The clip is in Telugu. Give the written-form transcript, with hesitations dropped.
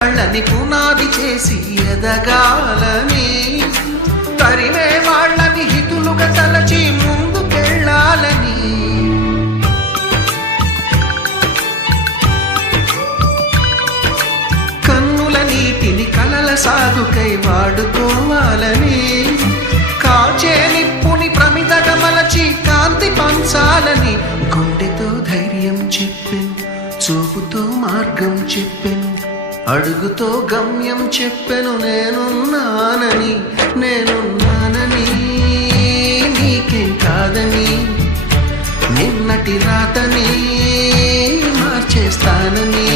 వాళ్ళని పునాది చేసి ఎదగాలని, తరిమే వాళ్ళని హితులుగా తలచి ముందుకెళ్ళాలని, కన్నుల నీటిని కలల సాగుకై వాడుకోవాలని, కాచే నిప్పుని ప్రమిదగా మలచి కాంతి పంచాలని, గుండెతో ధైర్యం చెప్పెను, చూపుతో మార్గం చెప్పెను, అడుగుతో గమ్యం చెప్పెను, నేనున్నానని నీకేం కాదని, నిన్నటి రాతని మార్చేస్తానని.